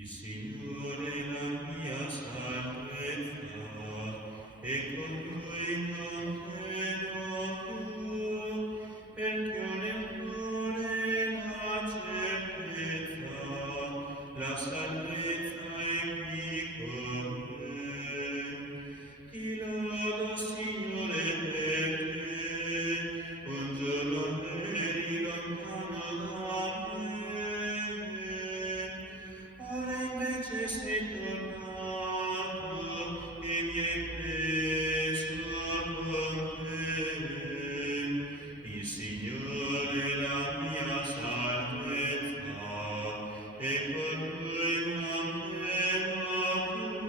Il Signore è la mia salvezza, e con Lui non temo più, perché ho nel cuore la certezza, la salvezza è qui con me. Ti lodo, Signore, perché un giorno eri lontano da me. Ora invece sei tornato e mi hai preso con te. Il Signore è la mia salvezza, e con Lui non temo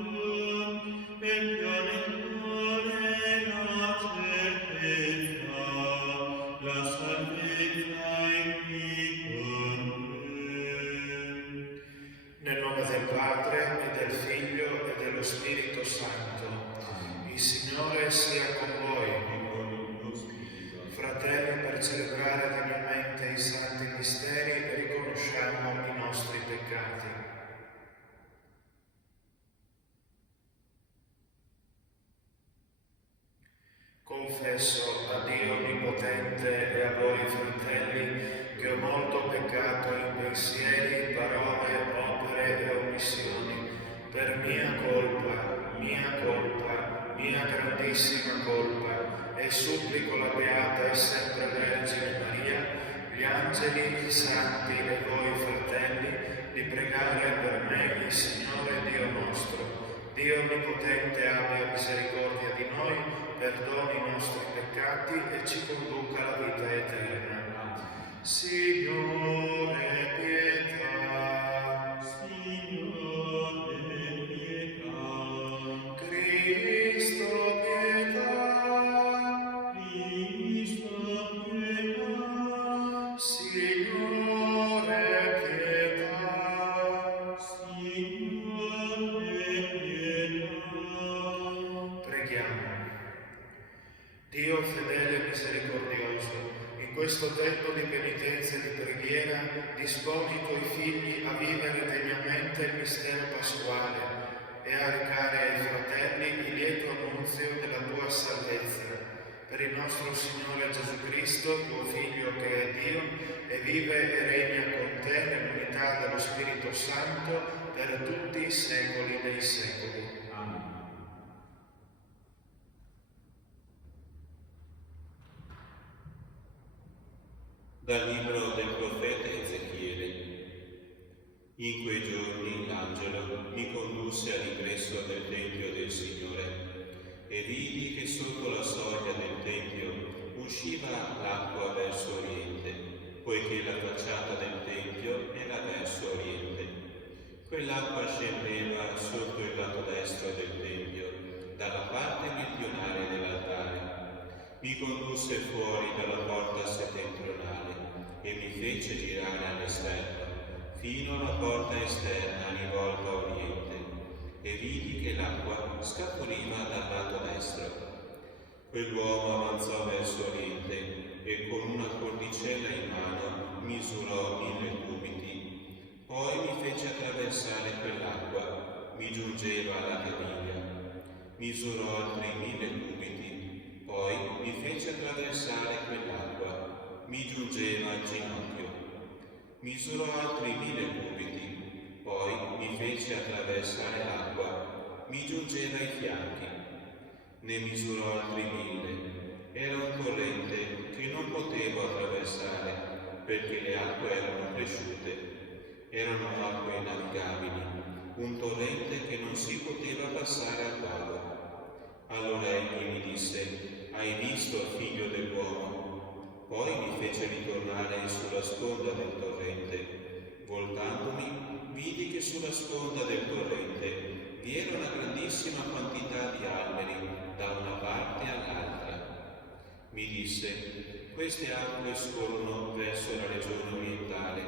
più, perché ho nel cuore la certezza, la salvezza è qui con me. Nel nome del Padre, e del Figlio, e dello Spirito Santo. Il Signore sia con voi. Fratelli, per celebrare degnamente i santi misteri, riconosciamo i nostri peccati. Confesso a Dio Onnipotente e a voi, fratelli, che ho molto peccato in pensieri, parole, opere e omissioni, per mia mia grandissima colpa, e supplico la Beata e sempre Vergine Maria, gli angeli, i santi e voi, fratelli, di pregare per me il Signore Dio nostro. Dio Onnipotente abbia misericordia di noi, perdoni i nostri peccati e ci conduca alla vita eterna. Signore, pietà. Signore, pietà. Cristo, pietà. Cristo, pietà. Signore, pietà. Signore, pietà. Preghiamo. Dio fedele e misericordioso, in questo tempo di penitenza e di preghiera, disponi i tuoi figli a vivere degnamente il mistero pasquale e a recare ai fratelli il lieto annunzio della tua salvezza. Per il nostro Signore Gesù Cristo, tuo Figlio che è Dio, e vive e regna con te nell'unità dello Spirito Santo per tutti i secoli dei secoli. Dal libro del profeta Ezechiele. In quei giorni l'angelo mi condusse all'ingresso del Tempio del Signore e vidi che sotto la soglia del Tempio usciva l'acqua verso oriente, poiché la facciata del Tempio era verso oriente. Quell'acqua scendeva sotto il lato destro del Tempio, dalla parte meridionale dell'altare. Mi condusse fuori dalla porta settentrionale e mi fece girare all'esterno, fino alla porta esterna rivolta a oriente, e vidi che l'acqua scaturiva dal lato destro. Quell'uomo avanzò verso oriente e con una cordicella in mano misurò 1000 cubiti. Poi mi fece attraversare quell'acqua, mi giungeva alla caviglia. Misurò altri 1000 cubiti. Poi mi fece attraversare quell'acqua, mi giungeva al ginocchio. Misurò altri 1000 cubiti, poi mi fece attraversare l'acqua, mi giungeva ai fianchi. Ne misurò altri 1000. Era un torrente che non potevo attraversare, perché le acque erano cresciute. Erano acque navigabili, un torrente che non si poteva passare a quadro. Allora egli mi disse: hai visto, figlio dell'uomo? Poi mi fece ritornare sulla sponda del torrente. Voltandomi, vidi che sulla sponda del torrente vi era una grandissima quantità di alberi da una parte all'altra. Mi disse: queste acque scorrono verso la regione orientale,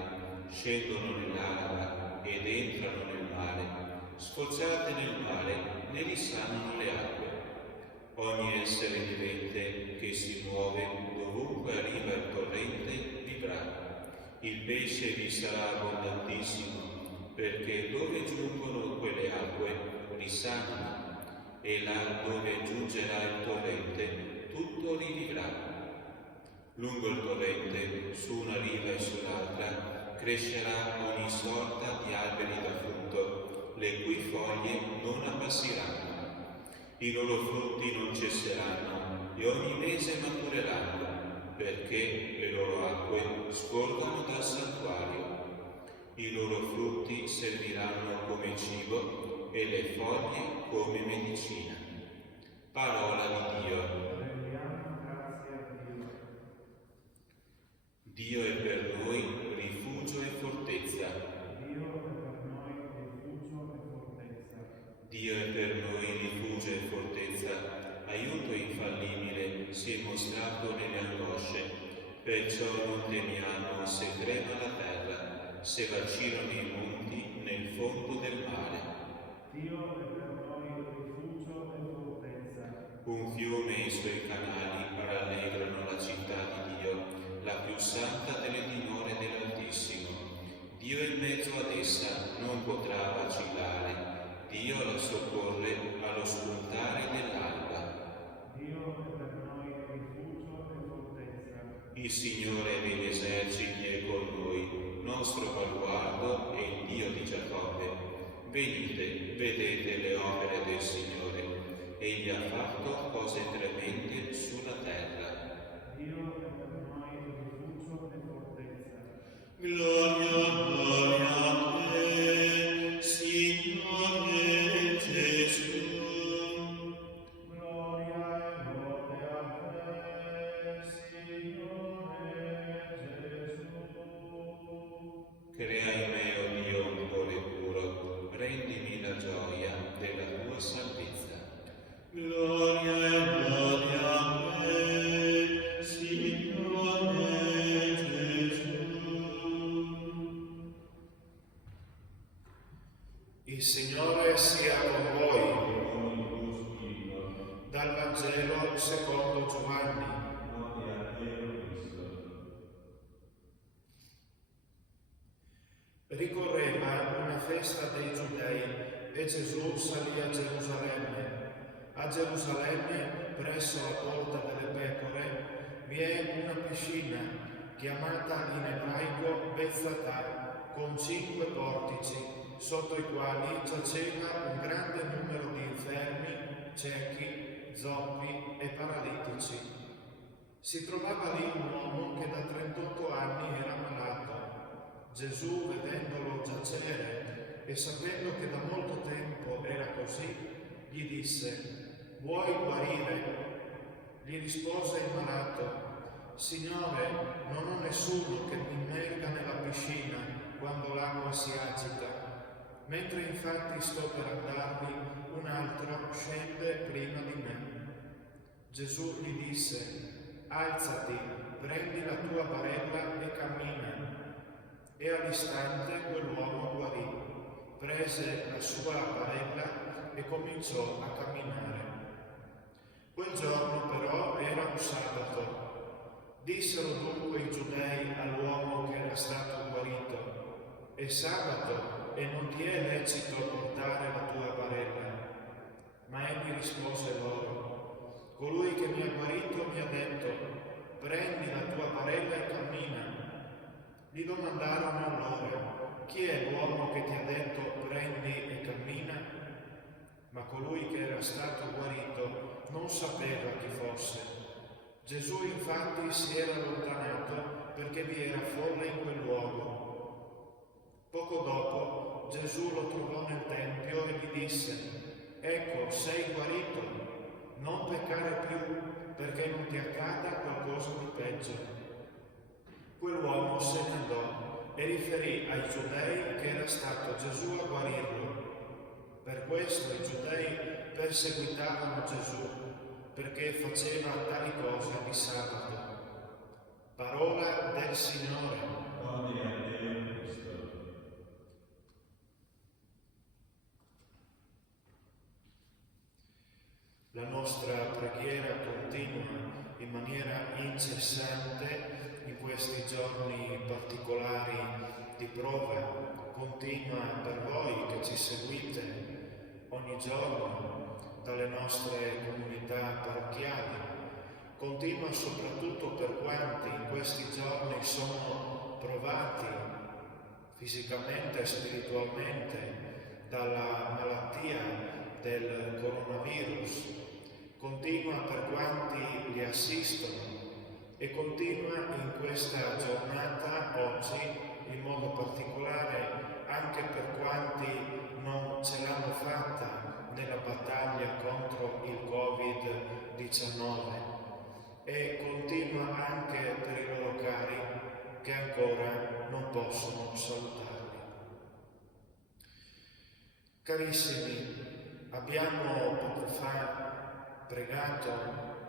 scendono nell'Araba ed entrano nel mare. Sforzate nel mare, ne risanano le acque. Ogni essere vivente che si muove dovunque arriva il torrente vivrà. Il pesce vi sarà abbondantissimo perché dove giungono quelle acque risanano, e là dove giungerà il torrente tutto rivivrà. Lungo il torrente, su una riva e sull'altra, crescerà ogni sorta di alberi da frutto, le cui foglie non appassiranno. I loro frutti non cesseranno e ogni mese matureranno, perché le loro acque scorrono dal santuario. I loro frutti serviranno come cibo e le foglie come medicina. Parola di Dio. Dio è per noi rifugio e fortezza. Dio è per noi rifugio e fortezza, aiuto infallibile si è mostrato nelle angosce. Perciò non temiamo se trema la terra, se vacillano i monti nel fondo del mare. Dio è per noi rifugio e fortezza. Un fiume e i suoi canali rallegrano la città di Dio, la più santa delle dimore dell'Altissimo. Dio è in mezzo ad essa, non potrà vacillare. Dio la soccorre allo spuntare dell'alba. Dio è per noi rifugio e fortezza. Il Signore degli eserciti è con noi, nostro baluardo e il Dio di Giacobbe. Venite, vedete le opere del Signore, egli ha fatto cose tremende sulla terra. Dio è per noi rifugio e fortezza. Gloria, gloria a te, Signore Gesù. Gloria e lode a te, Signore Gesù. Crea in me, o Dio, un cuore puro, rendimi la gioia della tua salvezza. Gloria e gloria a te, Signore Gesù. Il Signore sia con voi. Dal Vangelo secondo Giovanni. Ricorreva una festa dei Giudei e Gesù salì a Gerusalemme. A Gerusalemme, presso la porta delle pecore, vi è una piscina chiamata in ebraico Bezzatà, con 5 portici, sotto i quali giaceva un grande numero di infermi, ciechi, zoppi e paralitici. Si trovava lì un uomo che da 38 anni era malato. Gesù, vedendolo giacere e sapendo che da molto tempo era così, gli disse: «Vuoi guarire?» Gli rispose il malato: «Signore, non ho nessuno che mi immerga nella piscina quando l'acqua si agita. Mentre infatti sto per andarvi, un altro scende prima di me». Gesù gli disse: «Alzati, prendi la tua barella e cammina». E all'istante quell'uomo guarì, prese la sua barella e cominciò a camminare. Quel giorno però era un sabato. Dissero dunque i giudei all'uomo che era stato guarito: «È sabato e non ti è lecito portare la tua barella». Ma egli rispose loro: «Colui che mi ha guarito mi ha detto: prendi la tua barella e cammina». Gli domandarono allora: «Chi è l'uomo che ti ha detto prendi e cammina?» Ma colui che era stato guarito non sapeva chi fosse. Gesù infatti si era allontanato perché vi era folla in quel luogo. Poco dopo Gesù lo trovò nel tempio e gli disse: «Ecco, sei guarito, non peccare più, perché non ti accada qualcosa di peggio». Quell'uomo se ne andò e riferì ai giudei che era stato Gesù a guarirlo. Per questo i giudei perseguitavano Gesù, perché faceva tali cose di sabato. Parola del Signore. Gloria a Dio Cristo. La nostra preghiera continua in maniera incessante in questi giorni particolari di prova, continua giorno dalle nostre comunità parrocchiali. Continua soprattutto per quanti in questi giorni sono provati fisicamente e spiritualmente dalla malattia del coronavirus. Continua per quanti li assistono e continua in questa giornata oggi in modo particolare anche per quanti non ce l'hanno fatta nella battaglia contro il Covid-19 e continua anche per i loro cari che ancora non possono salutarli. Carissimi, abbiamo poco fa pregato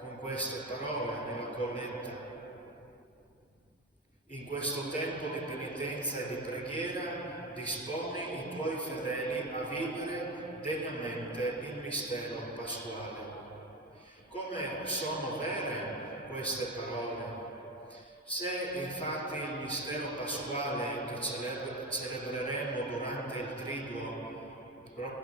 con queste parole nella colletta. In questo tempo di penitenza e di preghiera disponi i tuoi fedeli a vivere degnamente il mistero pasquale. Come sono vere queste parole? Se infatti il mistero pasquale che celebreremo durante il Triduo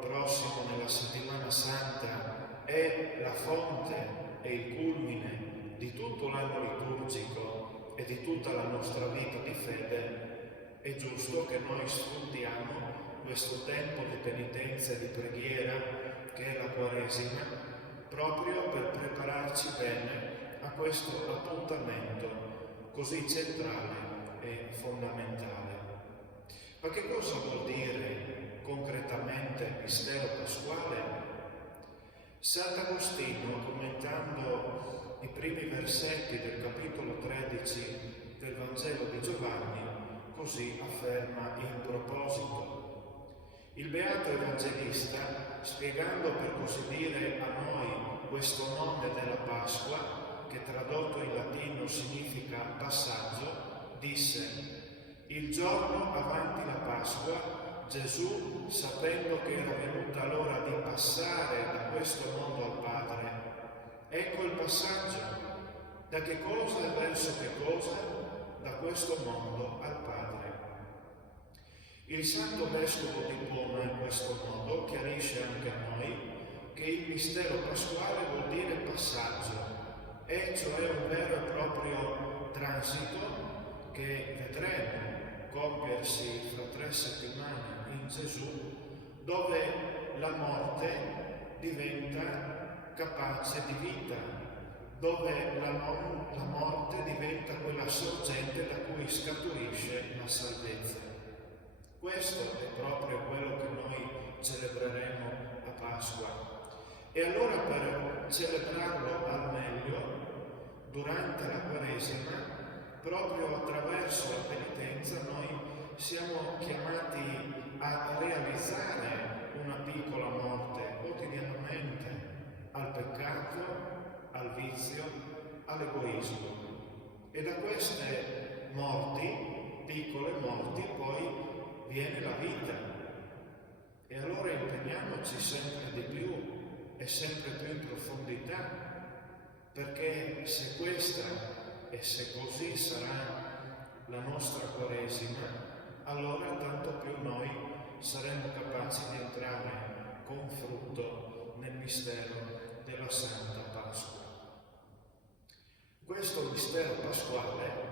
prossimo nella Settimana Santa è la fonte e il culmine di tutto l'anno liturgico e di tutta la nostra vita di fede, è giusto che noi sfruttiamo questo tempo di penitenza e di preghiera che è la Quaresima proprio per prepararci bene a questo appuntamento così centrale e fondamentale. Ma che cosa vuol dire concretamente mistero pasquale? Sant'Agostino, commentando i primi versetti del capitolo 13 del Vangelo di Giovanni, così afferma in proposito. Il Beato Evangelista, spiegando per così dire a noi questo nome della Pasqua, che tradotto in latino significa passaggio, disse: il giorno avanti la Pasqua, Gesù, sapendo che era venuta l'ora di passare da questo mondo al Padre, ecco il passaggio, da che cosa e verso che cosa? Da questo mondo al Padre. Il Santo Vescovo di Poma in questo modo chiarisce anche a noi che il mistero pasquale vuol dire passaggio, e cioè un vero e proprio transito che vedremo compiersi fra 3 settimane in Gesù, dove la morte diventa capace di vita, dove la morte diventa quella sorgente da cui scaturisce la salvezza. Questo è proprio quello che noi celebreremo a Pasqua. E allora per celebrarlo al meglio, durante la Quaresima, proprio attraverso la penitenza, noi siamo chiamati a realizzare una piccola morte quotidianamente al peccato, al vizio, all'egoismo. E da queste morti, piccole morti, poi viene la vita. E allora impegniamoci sempre di più e sempre più in profondità, perché se questa e se così sarà la nostra Quaresima, allora tanto più noi saremo capaci di entrare con frutto nel mistero della Santa Pasqua. Questo mistero pasquale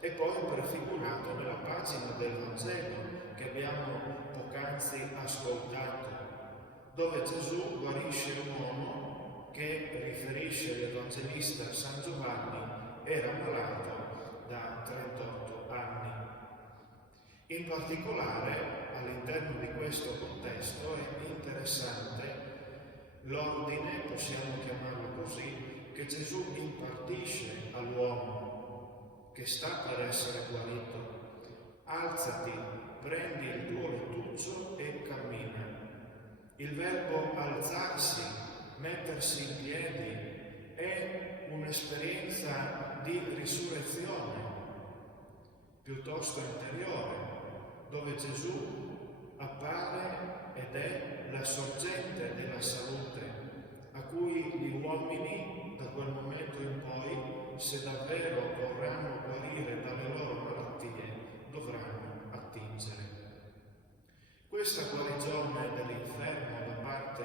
è poi prefigurato nella pagina del Vangelo che abbiamo poc'anzi ascoltato, dove Gesù guarisce un uomo che, riferisce l'Evangelista San Giovanni, era malato da 38 anni. In particolare, all'interno di questo contesto, è interessante l'ordine, possiamo chiamarlo così, che Gesù impartisce all'uomo che sta per essere guarito. Alzati, prendi il tuo lettuccio e cammina. Il verbo alzarsi, mettersi in piedi, è un'esperienza di risurrezione, piuttosto interiore, dove Gesù appare ed è la sorgente della salute, a cui gli uomini da quel momento in poi, se davvero vorranno guarire dalle loro malattie, dovranno attingere. Questa guarigione dall'inferno da parte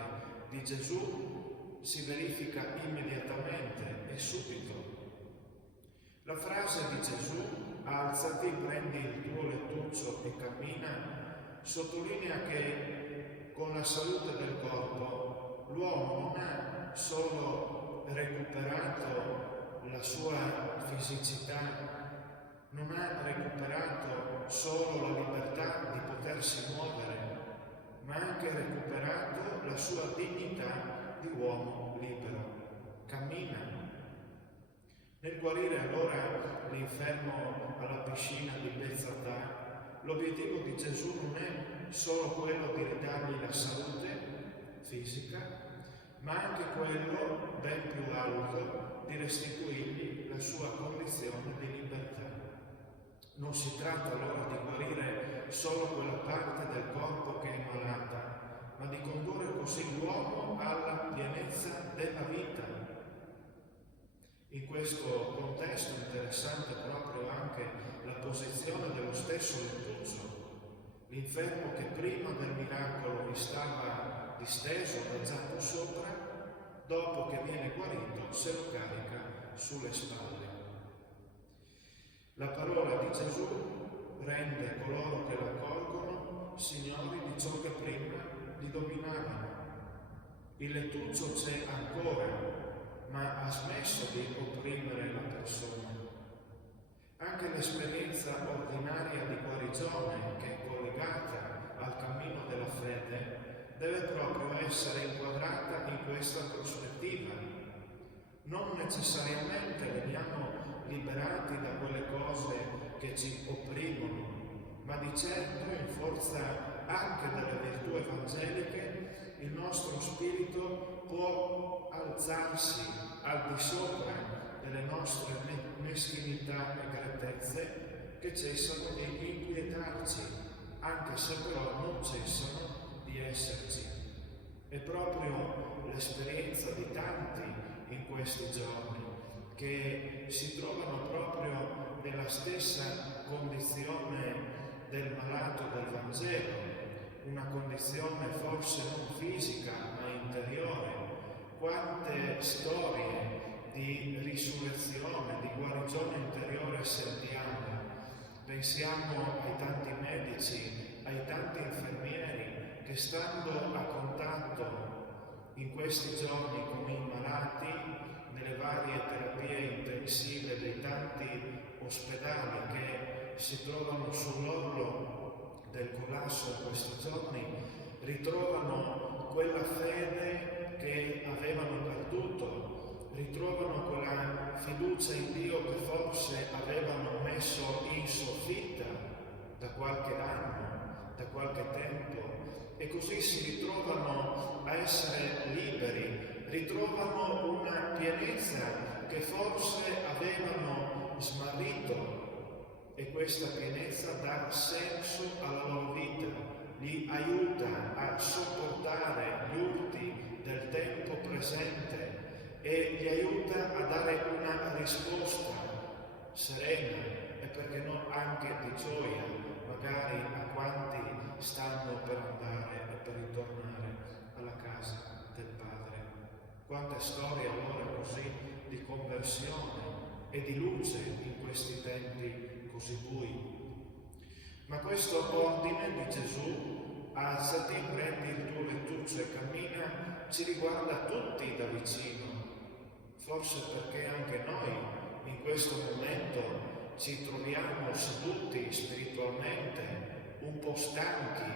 di Gesù si verifica immediatamente e subito. La frase di Gesù, alzati, prendi il tuo lettuccio e cammina, sottolinea che con la salute del corpo l'uomo non ha solo recuperato la sua fisicità, non ha recuperato solo la libertà di potersi muovere, ma ha anche recuperato la sua dignità di uomo libero. Cammina. Nel guarire allora l'infermo alla piscina di Bezzatà, l'obiettivo di Gesù non è solo quello di ridargli la salute fisica, ma anche quello, ben più alto, di restituirgli la sua condizione di libertà. Non si tratta allora di guarire solo quella parte del corpo che è malata, ma di condurre così l'uomo alla pienezza della vita. In questo contesto è interessante proprio anche la posizione dello stesso lettuccio. L'infermo che prima del miracolo vi stava disteso, adagiato sopra, dopo che viene guarito se lo carica sulle spalle. La parola di Gesù rende coloro che l'accolgono signori di ciò che prima li dominavano. Il lettuccio c'è ancora, ma ha smesso di opprimere la persona. Anche l'esperienza ordinaria di guarigione, che è collegata al cammino della fede, deve proprio essere inquadrata in questa prospettiva. Non necessariamente veniamo liberati da quelle cose che ci opprimono, ma di certo in forza anche delle virtù evangeliche il nostro spirito può alzarsi al di sopra delle nostre meschinità e grettezze che cessano di inquietarci, anche se però non cessano di esserci. È proprio l'esperienza di tanti in questi giorni che si trovano proprio nella stessa condizione del malato del Vangelo, una condizione forse non fisica ma interiore. Quante storie di risurrezione, di guarigione interiore sentiamo. Pensiamo ai tanti medici, ai tanti infermieri che stando a contatto in questi giorni con i malati nelle varie terapie intensive dei tanti ospedali che si trovano sull'orlo del collasso in questi giorni, ritrovano quella fede che avevano perduto, ritrovano quella fiducia in Dio che forse avevano messo in soffitta da qualche anno, da qualche tempo, e così si ritrovano a essere liberi, ritrovano una pienezza che forse avevano smarrito, e questa pienezza dà senso alla loro vita, li aiuta a sopportare gli urti del tempo presente e li aiuta a dare una risposta serena e perché no anche di gioia, magari a quanti stanno per andare e per ritornare alla casa del Padre. Quante storie allora così di conversione e di luce in questi tempi così bui. Ma questo ordine di Gesù, alzati, prendi il tuo lettuccio e cammina, ci riguarda tutti da vicino, forse perché anche noi in questo momento ci troviamo seduti spiritualmente un po' stanchi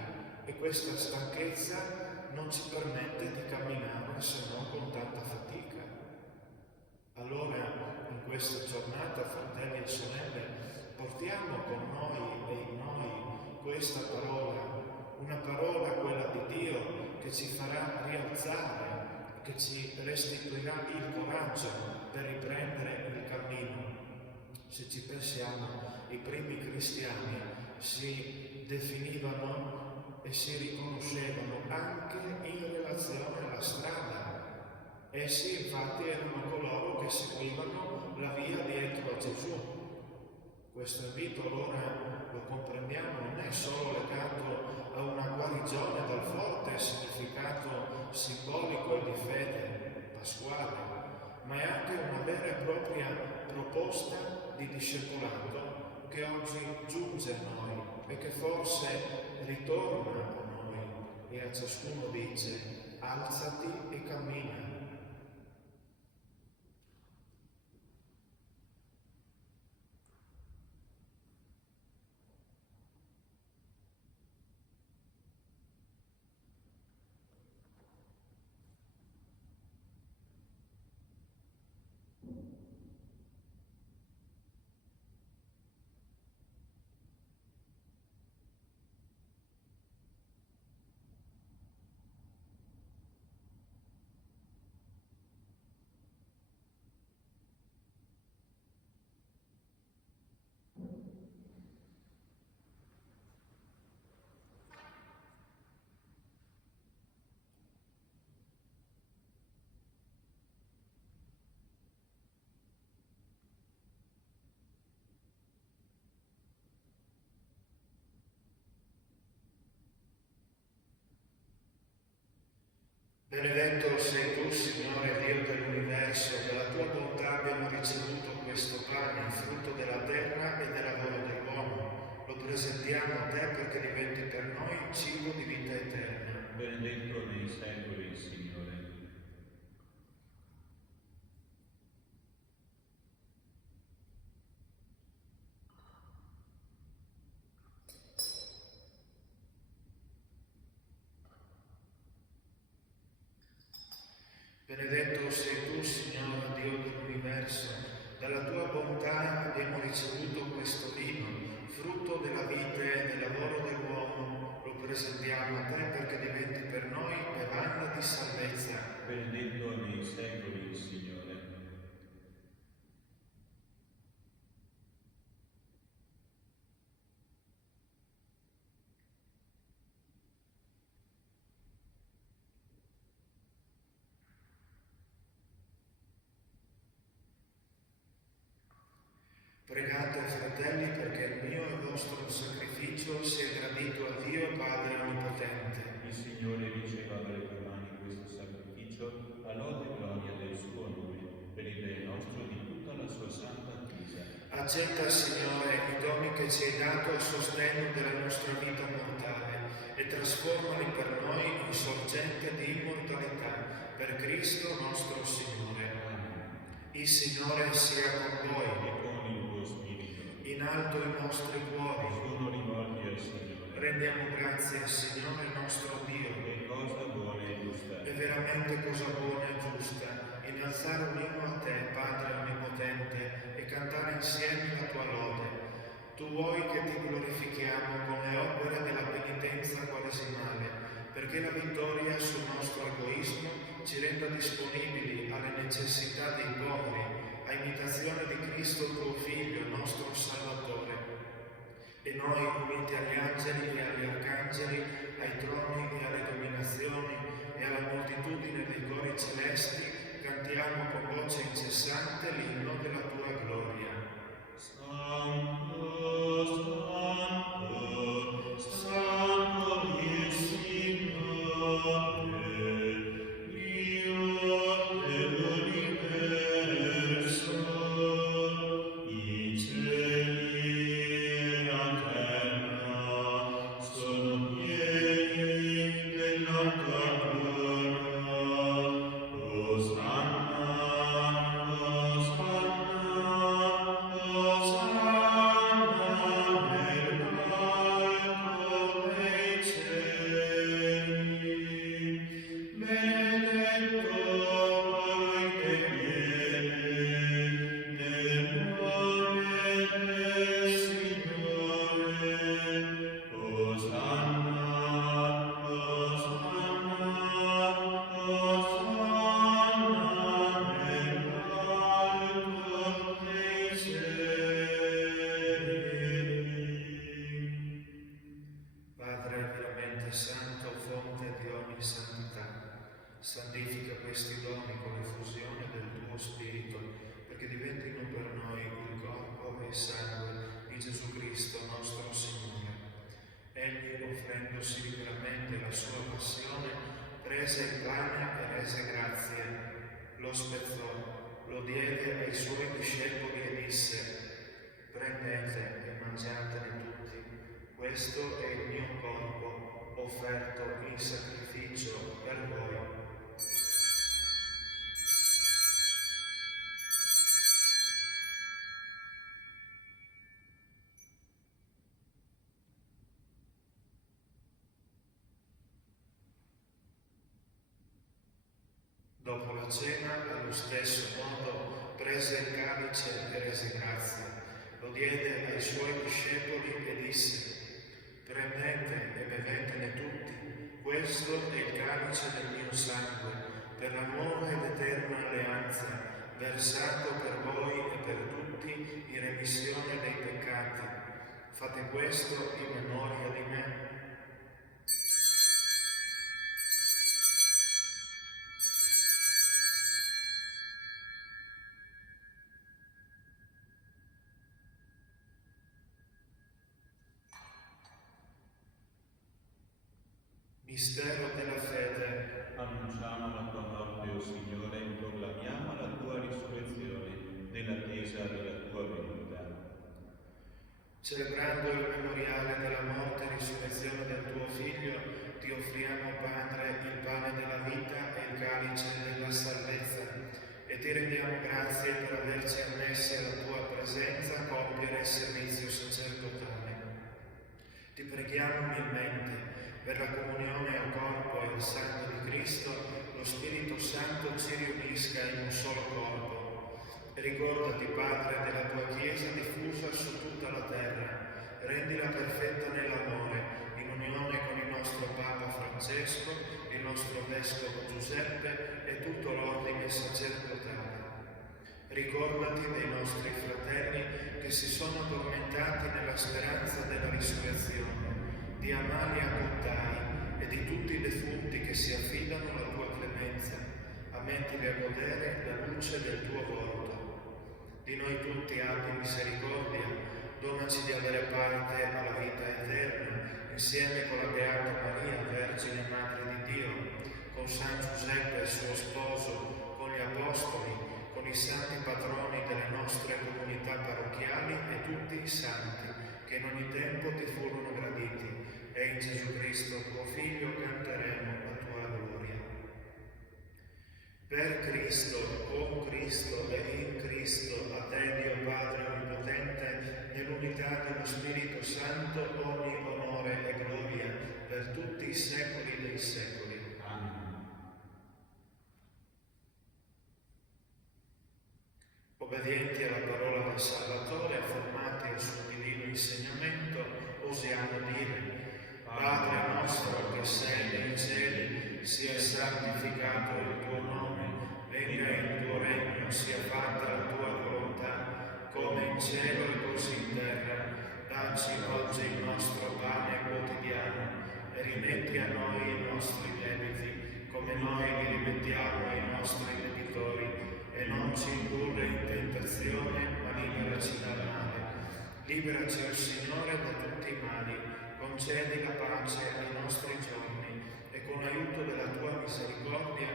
e questa stanchezza non ci permette di camminare se non con tanta fatica. Allora in questa giornata, fratelli e sorelle, portiamo con noi e in noi questa parola, una parola, quella di Dio, che ci farà rialzare, che ci restituirà il coraggio per riprendere il cammino. Se ci pensiamo, i primi cristiani si definivano e si riconoscevano anche in relazione alla strada. Essi infatti erano coloro che seguivano la via dietro a Gesù. Questo invito allora, lo comprendiamo, non è solo legato a una guarigione dal forte significato simbolico e pasquale, ma è anche una vera e propria proposta di discepolato che oggi giunge a noi e che forse ritorna a noi e a ciascuno dice: alzati e cammina. Benedetto sei tu, Signore Dio dell'universo, dalla tua bontà abbiamo ricevuto questo pane, frutto della terra e del lavoro dell'uomo. Lo presentiamo a te perché diventi per noi cibo di vita eterna. Benedetto nei secoli, Signore. Benedetto sei tu, Signore Dio dell'universo, dalla tua bontà abbiamo ricevuto questo vino, frutto della vita e del lavoro dell'uomo. Lo presentiamo a te perché diventi per noi bevanda di salvezza. Benedetto nei secoli, Signore. Pregate, fratelli, perché il mio e vostro sacrificio sia gradito a Dio Padre Onnipotente. Il Signore riceva dalle tue mani questo sacrificio, a lode e gloria del suo nome, per il bene nostro e di tutta la sua santa Chiesa. Accetta, Signore, i doni che ci hai dato a sostegno della nostra vita mortale e trasformali per noi in sorgente di immortalità, per Cristo nostro Signore. Il Signore sia con voi. E con il tuo spirito. In alto i nostri cuori. Sono rivolti al Signore. Rendiamo grazie al Signore nostro Dio. È cosa buona e giusta. È veramente cosa buona e giusta innalzare un inno a te, Padre Onnipotente, e cantare insieme la tua lode. Tu vuoi che ti glorifichiamo con le opere della penitenza quaresimale, perché la vittoria sul nostro egoismo ci renda disponibili alle necessità dei poveri, a imitazione di Cristo tuo Figlio, nostro Salvatore. E noi, uniti agli angeli e agli arcangeli, ai troni e alle dominazioni e alla moltitudine dei cori celesti, cantiamo con voce incessante l'inno della tua gloria. Santo, Santo, Santo il Signore, Dio dell'universo, i cieli e la terra sono pieni della tua gloria. Osanna, Osanna. diede ai suoi discepoli e disse: prendete e mangiatene tutti, questo è il mio corpo offerto in sacrificio per voi. Dopo la cena, allo stesso modo, prese il calice e rese grazie, lo diede ai suoi discepoli e disse: prendete e bevetene tutti, questo è il calice del mio sangue, per la nuova ed eterna alleanza, versato per voi e per tutti in remissione dei peccati. Fate questo in memoria di me. Mistero della fede. Annunciamo la tua morte, o Signore, e proclamiamo la tua risurrezione nell'attesa della tua venuta. Celebrando il memoriale della morte e risurrezione del tuo Figlio, ti offriamo, Padre, il pane della vita e il calice della salvezza, e ti rendiamo grazie per averci ammessi alla tua presenza a compiere il servizio sacerdotale. Ti preghiamo umilmente per la comunione al corpo e al sangue di Cristo, lo Spirito Santo ci riunisca in un solo corpo. Ricordati, Padre, della tua Chiesa diffusa su tutta la terra, rendila perfetta nell'amore, in unione con il nostro Papa Francesco, il nostro Vescovo Giuseppe e tutto l'ordine sacerdotale. Ricordati dei nostri fratelli che si sono addormentati nella speranza della risurrezione, di Amalia Gottai e di tutti i defunti che si affidano alla tua clemenza. Ammettili a godere la luce del tuo volto. Di noi tutti abbi misericordia, donaci di avere parte alla vita eterna, insieme con la Beata Maria, Vergine Madre di Dio, con San Giuseppe, suo sposo, con gli Apostoli, con i santi patroni delle nostre comunità parrocchiali e tutti i santi, che in ogni tempo ti furono graditi, e in Gesù Cristo, tuo Figlio, canteremo la tua gloria. Per Cristo, con Cristo e in Cristo, a te, Dio Padre Onnipotente, nell'unità dello Spirito Santo, ogni onore e gloria, per tutti i secoli dei secoli. Amen. Obbedienti alla parola del Salvatore, formati al suo divino insegnamento, osiamo dire: Padre nostro che sei nei cieli, sia santificato il tuo nome, venga il tuo regno, sia fatta la tua volontà, come in cielo e così in terra. Dacci oggi il nostro pane quotidiano e rimetti a noi i nostri debiti, come noi li rimettiamo ai nostri debitori, e non ci indurre in tentazione, ma liberaci dal male. Liberaci, o Signore, da tutti i mali, concedi la pace ai nostri giorni, e con l'aiuto della tua misericordia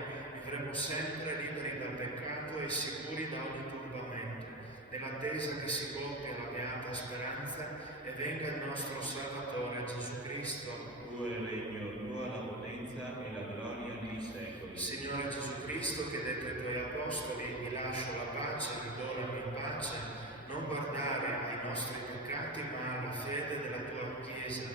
vivremo sempre liberi dal peccato e sicuri da ogni turbamento, nell'attesa che si compia la beata speranza e venga il nostro Salvatore Gesù Cristo. Tuo è il regno, tua la potenza e la gloria nei secoli. Signore Gesù Cristo, che detto ai tuoi apostoli: vi lascio la pace, vi do la mia pace, non guardare ai nostri peccati, ma alla fede della tua Chiesa,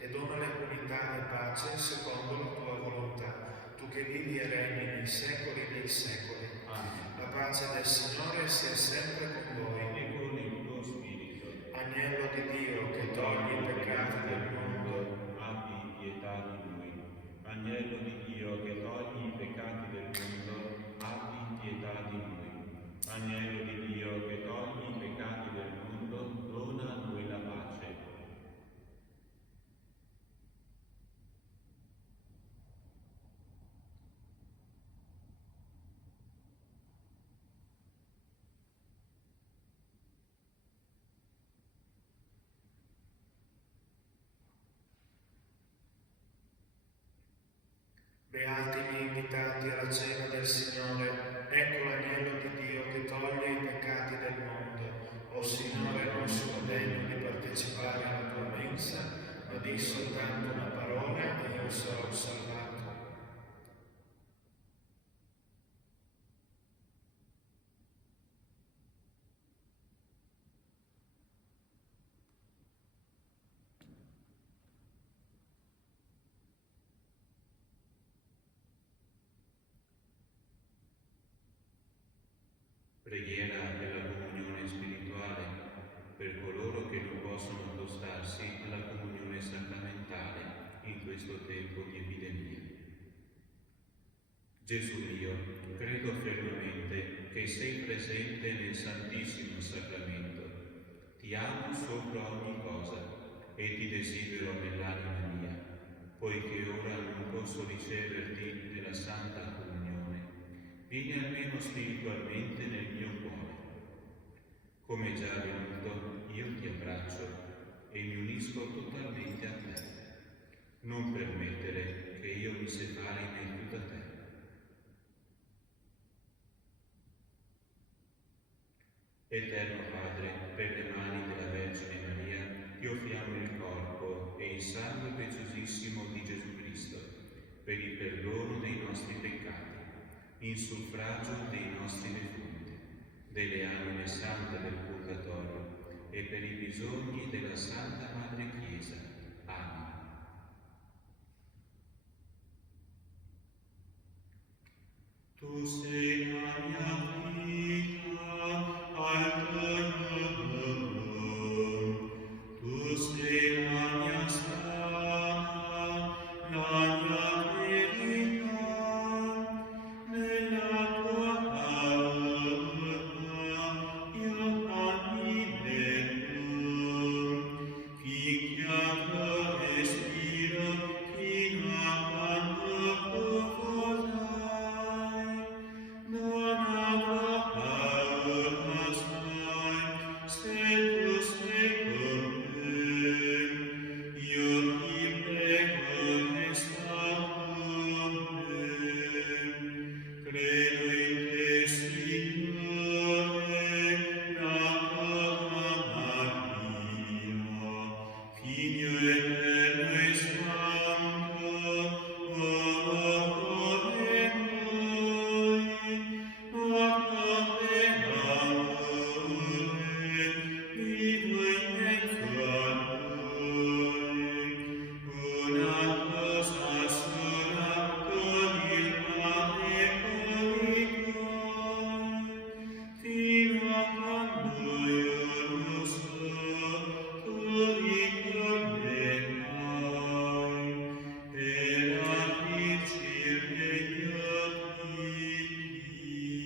e donale unità e pace secondo la tua volontà, tu che vivi e regni nei secoli dei secoli. Amen. La pace del Signore sia sempre con voi. E con il tuo spirito. Agnello di Dio, che togli i peccati del mondo, Abbi pietà di noi. Agnello di Dio che togli i peccati del mondo, abbi pietà di noi. Agnello di Dio che togli i peccati del mondo, dona a noi la pace. Beati gli invitati alla cena del Signore, ecco l'agnello di Dio che che toglie i peccati del mondo. O Signore, non sono degno di partecipare alla tua mensa, ma di soltanto una parola e io sarò salvato. Preghiera per la comunione spirituale per coloro che non possono accostarsi alla comunione sacramentale in questo tempo di epidemia. Gesù mio, credo fermamente che sei presente nel Santissimo Sacramento. Ti amo sopra ogni cosa e ti desidero nell'anima mia, poiché ora non posso riceverti nella Santa Comunione. Vieni almeno spiritualmente nel mio cuore. Come già avvenuto, io ti abbraccio e mi unisco totalmente a te. Non permettere che io mi separi mai più da te. Eterno Padre, per le mani della Vergine Maria, ti offriamo il corpo e il sangue preziosissimo di Gesù Cristo, per il perdono dei nostri peccati, in suffragio dei nostri defunti, delle anime sante del Purgatorio e per i bisogni della Santa Madre Chiesa. Amen. Tu sei la mia vita, al tuo nome, tu sei la mia strada, la mia verità, nella tua parola io camminerò, finché respiro fino a quando tu vorrai. Non avrò paura mai, se tu sei con me. Io ti prego, resta con me. Credo in te, Signore, Maria, Figlio eterno e santo, ora come noi, morto per amore, vivo in mezzo a noi. Una cosa sola con il Padre e con i tuoi, fino a quando io non so, tu ritornerai per aprirci il regno di Dio.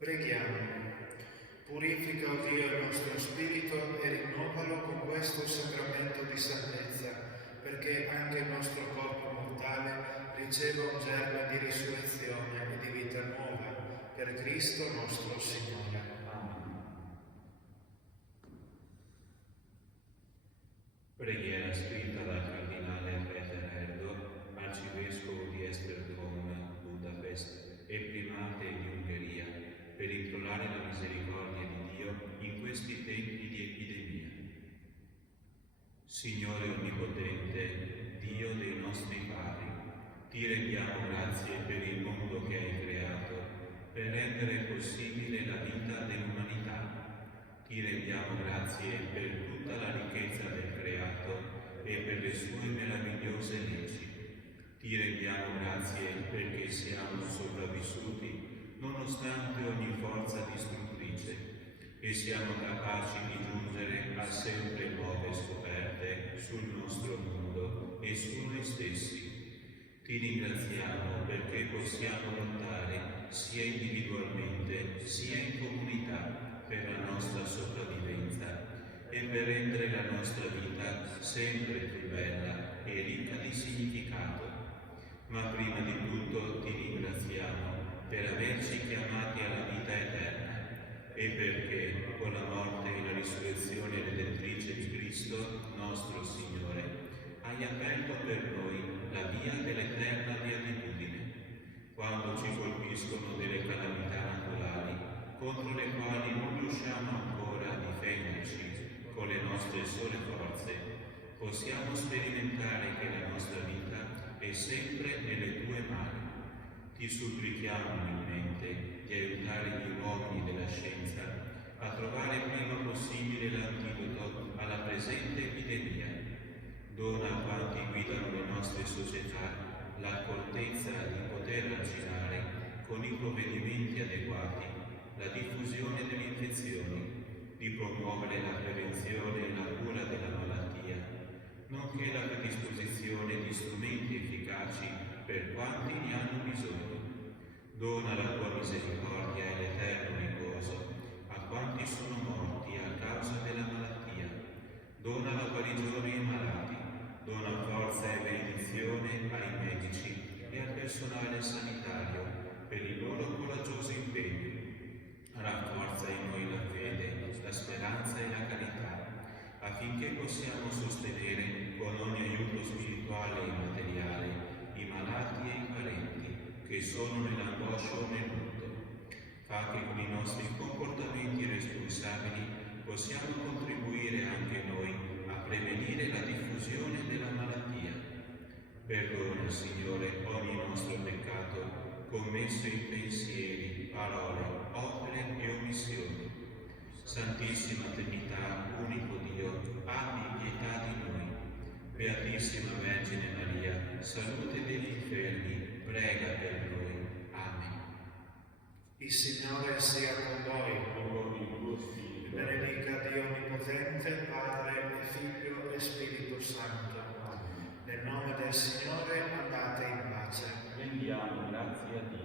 Preghiamo. Purifica, o Dio, il nostro spirito e rinnovalo con questo sacramento di salvezza, perché anche il nostro corpo mortale riceva un germe di risurrezione e di vita nuova, per Cristo nostro Signore. Preghiera scritta dal cardinale Peter Erdo, arcivescovo di Esztergom, Budapest e primate di Ungheria, per implorare la misericordia di Dio in questi tempi di epidemia. Signore Onnipotente, Dio dei nostri padri, ti rendiamo grazie per il mondo che hai creato, per rendere possibile la vita dell'umanità. Ti rendiamo grazie per tutta la ricchezza del creato e per le sue meravigliose leggi. Ti rendiamo grazie perché siamo sopravvissuti nonostante ogni forza distruttrice e siamo capaci di giungere a sempre nuove scoperte riflette sul nostro mondo e su noi stessi. Ti ringraziamo perché possiamo lottare sia individualmente sia in comunità per la nostra sopravvivenza e per rendere la nostra vita sempre più bella e ricca di significato. Ma prima di tutto ti ringraziamo per averci chiamati alla vita eterna e perché con la morte e la risurrezione redentrice di Cristo, nostro Signore, hai aperto per noi la via dell'eterna beatitudine. Quando ci colpiscono delle calamità naturali contro le quali non riusciamo ancora a difenderci con le nostre sole forze, possiamo sperimentare che la nostra vita è sempre nelle tue mani. Ti supplichiamo umilmente di aiutare gli uomini della scienza a trovare il prima possibile l'antidoto alla presente epidemia. Dona a quanti guidano le nostre società l'accortezza di poter arginare con i provvedimenti adeguati la diffusione delle infezioni, di promuovere la prevenzione e la cura della malattia, nonché la predisposizione di strumenti efficaci per quanti ne hanno bisogno. Dona la tua misericordia e l'eterno riposo a quanti sono morti a causa della malattia. Dona la guarigione ai malati. Dona forza e benedizione ai medici e al personale sanitario per il loro coraggioso impegno. Rafforza in noi la fede, la speranza e la carità, affinché possiamo sostenere con ogni aiuto spirituale e materiale i malati e i parenti che sono nell'angoscia o nel lutto. Fa che con i nostri comportamenti responsabili possiamo contribuire anche noi a prevenire la diffusione della malattia. Perdona, Signore, ogni nostro peccato commesso in pensieri, parole, opere e omissioni. Santissima Trinità, unico Dio, abbi pietà di noi. Beatissima Vergine Maria, salute degli infermi, prega per noi. Amen. Il Signore sia con voi. Benedica Dio Onnipotente, Padre e Figlio e Spirito Santo. Nel nome del Signore andate in pace. Rendiamo grazie a Dio.